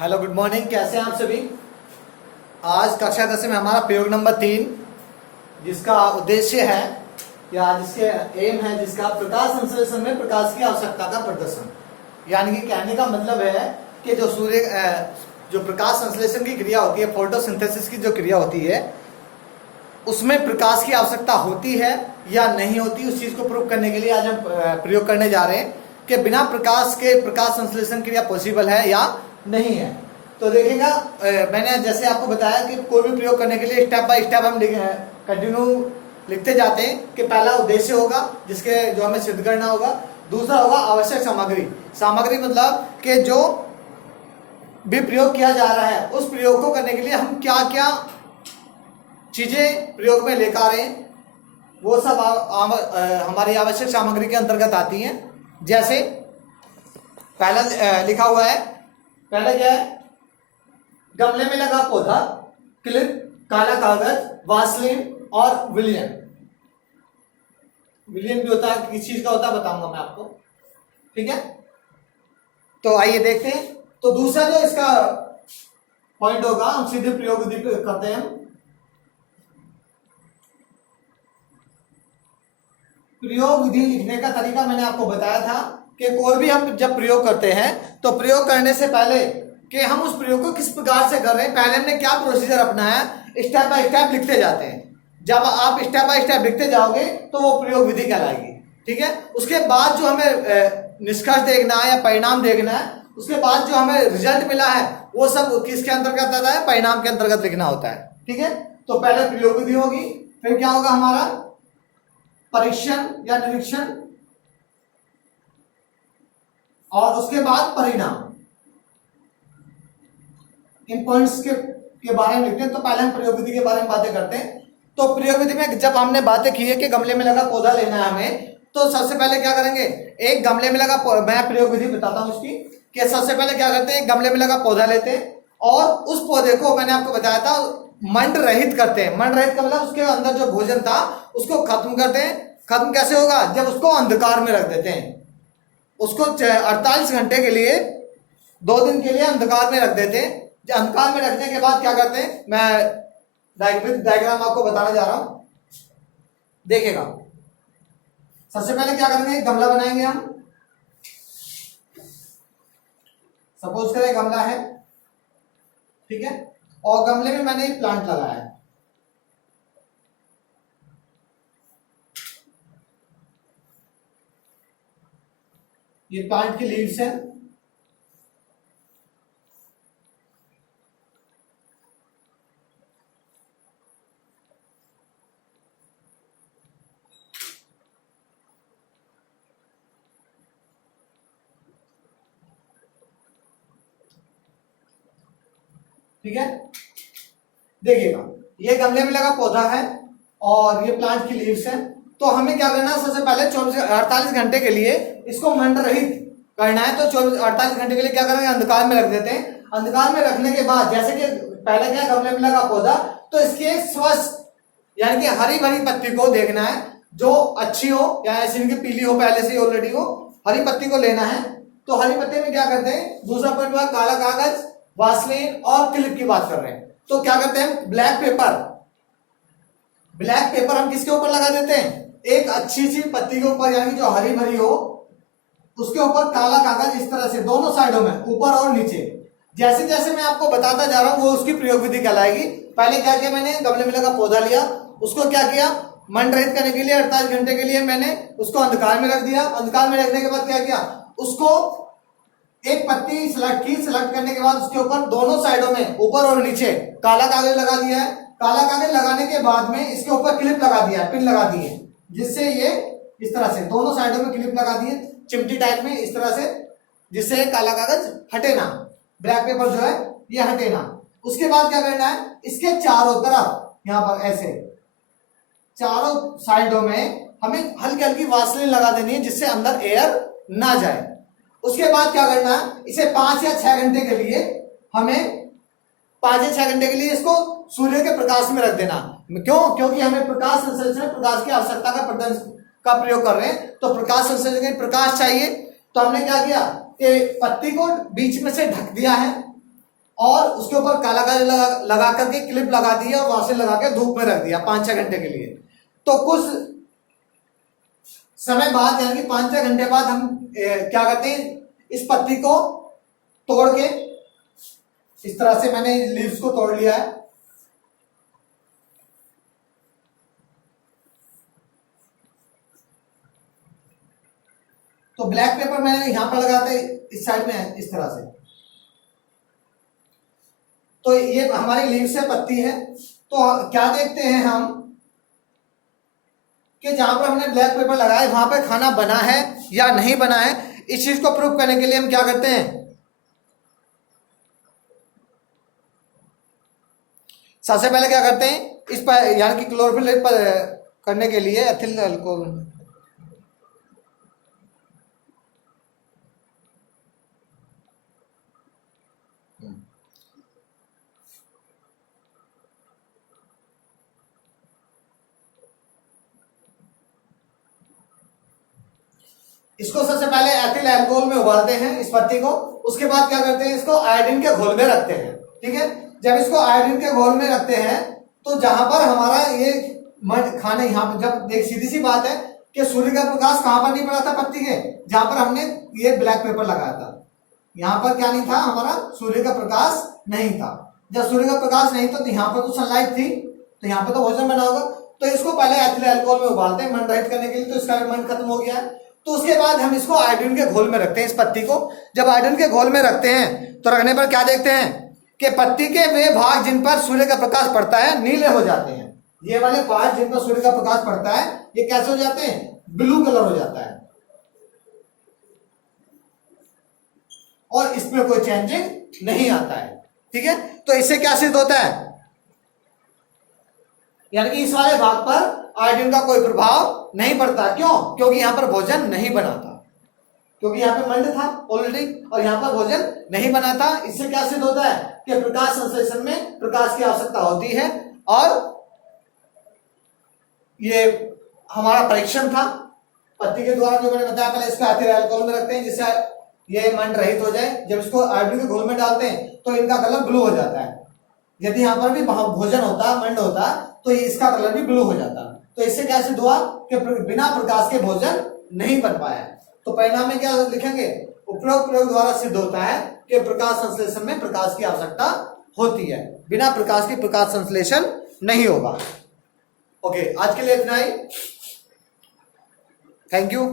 Hello good morning, कैसे हैं आप सभी। आज कक्षा 10 में हमारा प्रयोग नंबर 3 जिसका उद्देश्य है या जिसके एम है जिसका प्रकाश संश्लेषण में प्रकाश की आवश्यकता का प्रदर्शन। यानी कि कहने का मतलब है कि जो प्रकाश संश्लेषण की क्रिया होती है, फोटोसिंथेसिस की जो क्रिया होती है, उसमें प्रकाश की आवश्यकता होती है या नहीं होती, उस चीज को प्रूव करने के लिए आज हम प्रयोग करने जा रहे हैं कि बिना प्रकाश के प्रकाश संश्लेषण क्रिया पॉसिबल है या नहीं है। तो देखिएगा, मैंने जैसे आपको बताया कि कोई भी प्रयोग करने के लिए स्टेप बाय स्टेप हम कंटिन्यू लिखते जाते हैं कि पहला उद्देश्य होगा जिसके जो हमें सिद्ध करना होगा, दूसरा होगा आवश्यक सामग्री। सामग्री मतलब कि जो भी प्रयोग किया जा रहा है उस प्रयोग को करने के लिए हम क्या क्या चीजें प्रयोग में लेकर आ रहे हैं, वो सब हमारी आवश्यक सामग्री के अंतर्गत आती हैं। जैसे पहला लिखा हुआ है, पहला क्या है, गमले में लगा पौधा, क्लिप, काला कागज, वासलिन और विलियन। विलियन भी होता है, किस चीज का होता है बताऊंगा मैं आपको, ठीक है। तो आइए देखते हैं। तो दूसरा जो इसका पॉइंट होगा, हम सीधे प्रयोग विधि पे करते हैं। प्रयोग विधि लिखने का तरीका मैंने आपको बताया था कि कोई भी हम जब प्रयोग करते हैं तो प्रयोग करने से पहले कि हम उस प्रयोग को किस प्रकार से कर रहे हैं, पहले हमने क्या प्रोसीजर अपनाया, स्टेप बाय स्टेप लिखते जाते हैं। जब आप स्टेप बाय स्टेप लिखते जाओगे तो वो प्रयोग विधि कहलाएगी, ठीक है। उसके बाद जो हमें निष्कर्ष देखना है या परिणाम देखना है, उसके बाद जो हमें रिजल्ट मिला है वो सब किसके अंतर्गत आता है, परिणाम के अंतर्गत लिखना होता है, ठीक है। तो पहले प्रयोग विधि होगी, फिर क्या होगा हमारा परीक्षण या निरीक्षण, और उसके बाद परिणाम। इन पॉइंट्स के बारे में लिखते हैं। तो पहले हम प्रयोग विधि के बारे में बातें करते हैं। तो प्रयोग विधि में जब हमने बातें की है कि गमले में लगा पौधा लेना है हमें, तो सबसे पहले क्या करेंगे, एक गमले में लगा, मैं प्रयोग विधि बताता हूं उसकी, कि सबसे पहले क्या करते हैं, गमले में लगा पौधा लेते हैं और उस पौधे को मैंने आपको बताया था मंड रहित करते हैं। मंड रहित का मतलब उसके अंदर जो भोजन था उसको खत्म करते हैं। खत्म कैसे होगा, जब उसको अंधकार में रख देते हैं। उसको 48 घंटे के लिए, 2 दिन के लिए अंधकार में रख देते हैं। अंधकार में रखने के बाद क्या करते हैं, मैं डायग्राम आपको बताने जा रहा हूं, देखिएगा। सबसे पहले क्या करेंगे, गमला बनाएंगे हम। सपोज करें गमला है, ठीक है, और गमले में मैंने एक प्लांट लगाया है। ये प्लांट की लीव्स है, ठीक है। देखिएगा, ये गमले में लगा पौधा है और ये प्लांट की लीव्स है। तो हमें क्या करना है, सबसे पहले 48 घंटे के लिए इसको मंड रहित करना है। तो 48 घंटे के लिए क्या करेंगे, अंधकार में रख देते हैं। अंधकार में रखने के बाद, जैसे कि पहले क्या गमले में लगा पौधा, तो इसके स्वस्थ यानी कि हरी भरी पत्ती को देखना है, जो अच्छी हो या ऐसी इनकी पीली हो, पहले से ऑलरेडी हो, हरी पत्ती को लेना है। तो हरी पत्ती में क्या करते हैं, दूसरा पॉइंट हुआ काला कागज, वासलिन और क्लिप की बात कर रहे हैं। तो क्या करते हैं, ब्लैक पेपर हम किसके ऊपर लगा देते हैं, एक अच्छी सी पत्ती के ऊपर, यानी जो हरी भरी हो उसके ऊपर काला कागज, इस तरह से दोनों साइडों में, ऊपर और नीचे। जैसे जैसे मैं आपको बताता जा रहा हूं वो उसकी प्रयोग विधि कहलाएगी। पहले क्या किया, मैंने गमले में लगा पौधा लिया, उसको क्या किया, मंड रहित करने के लिए 48 घंटे के लिए मैंने उसको अंधकार में रख दिया। अंधकार में रखने के बाद क्या किया, उसको एक पत्ती सिलेक्ट की, सिलेक्ट करने के बाद उसके ऊपर दोनों साइडों में, ऊपर और नीचे, काला कागज लगा दिया है। काला कागज लगाने के बाद में इसके ऊपर क्लिप लगा दिया, पिन लगा दी है, जिससे ये इस तरह से दोनों साइडों में क्लिप लगा दी है, चिमटी टाइप में, इस तरह से, जिससे काला कागज हटे ना, ब्लैक पेपर जो है ये हटे ना। उसके बाद क्या करना है, इसके चारों तरफ यहां पर ऐसे चारों साइडों में हमें हल्की हल्की वासलिन लगा देनी है, जिससे अंदर एयर ना जाए। उसके बाद क्या करना है, इसे 5 या 6 घंटे के लिए, हमें 5 या 6 घंटे के लिए इसको सूर्य के प्रकाश में रख देना। क्यों, क्योंकि हमें प्रकाश संश्लेषण, प्रकाश की आवश्यकता का प्रयोग कर रहे हैं, तो प्रकाश संश्लेषण के प्रकाश चाहिए। तो हमने क्या किया कि पत्ती को बीच में से ढक दिया है, और उसके ऊपर काला कागज लगा करके क्लिप लगा दी और वहां से लगा के धूप में रख दिया 5-6 घंटे के लिए। तो कुछ समय बाद यानी कि 5-6 घंटे बाद हम क्या करते हैं, इस पत्ती को तोड़ के, इस तरह से मैंने लीव्स को तोड़ लिया है, तो ब्लैक पेपर मैंने यहां पर लगाते इस साइड में इस तरह से। तो ये हमारी लीव्स से पत्ती है। तो क्या देखते हैं हम कि जहां पर हमने ब्लैक पेपर लगाया वहां पे खाना बना है या नहीं बना है। इस चीज को प्रूव करने के लिए हम क्या करते हैं, सबसे पहले क्या करते हैं, इस पर यानी कि क्लोरोफिल करने के लिए एथिल अल्कोहल, इसको सबसे पहले एथिल अल्कोहल में उबालते हैं इस पत्ती को। उसके बाद क्या करते हैं, इसको आयोडीन के घोल में रखते हैं। ठीक है, जब इसको आयोडीन के घोल में रखते हैं तो जहां पर हमारा ये खाने, यहाँ पर जब देख, सीधी सी बात है कि सूर्य का प्रकाश कहां पर नहीं पड़ा था पत्ती के, जहां पर हमने ये ब्लैक पेपर लगाया था, यहाँ पर क्या नहीं था, हमारा सूर्य का प्रकाश नहीं था। जब सूर्य का प्रकाश नहीं था तो यहाँ पर तो सनलाइट थी, तो यहाँ पे तो भोजन बना होगा। तो इसको पहले एथिल अल्कोहल में उबालते हैं मन रहित करने के लिए, तो इसका मन खत्म हो गया है। तो उसके बाद हम इसको आयोडीन के घोल में रखते हैं इस पत्ती को। जब आयोडीन के घोल में रखते हैं तो रखने पर क्या देखते हैं कि पत्ती के वे भाग जिन पर सूर्य का प्रकाश पड़ता है नीले हो जाते हैं। ये वाले पार्ट जिन पर सूर्य का प्रकाश पड़ता है ये कैसे हो जाते हैं, ब्लू कलर हो जाता है, और इसमें कोई चेंजिंग नहीं आता है। ठीक है, तो इससे क्या सिद्ध होता है, यानी कि इस वाले भाग पर आयोडीन का कोई प्रभाव नहीं पड़ता। क्यों? क्योंकि यहां पर भोजन नहीं बना था, क्योंकि यहाँ पे मंड था ऑलरेडी और यहाँ पर भोजन नहीं बना था। इससे क्या सिद्ध होता है कि प्रकाश संश्लेषण में प्रकाश की आवश्यकता होती है। और ये हमारा परीक्षण था पत्ती के द्वारा, जो मैंने बताया पहले, इसको एथिल अल्कोहल में रखते हैं जिससे ये मंड रहित हो जाए। जब इसको आयोडीन के घोल में डालते हैं तो इनका कलर ब्लू हो जाता है। यदि यहाँ पर भी भोजन होता, मंड होता, तो इसका कलर भी ब्लू हो जाता। तो इससे क्या सिद्ध हुआ कि बिना प्रकाश के भोजन नहीं बन पाया। तो परिणाम में क्या लिखेंगे, उपरोक्त प्रयोग द्वारा सिद्ध होता है कि प्रकाश संश्लेषण में प्रकाश की आवश्यकता होती है, बिना प्रकाश की प्रकाश संश्लेषण नहीं होगा। ओके, आज के लिए इतना ही। Thank you.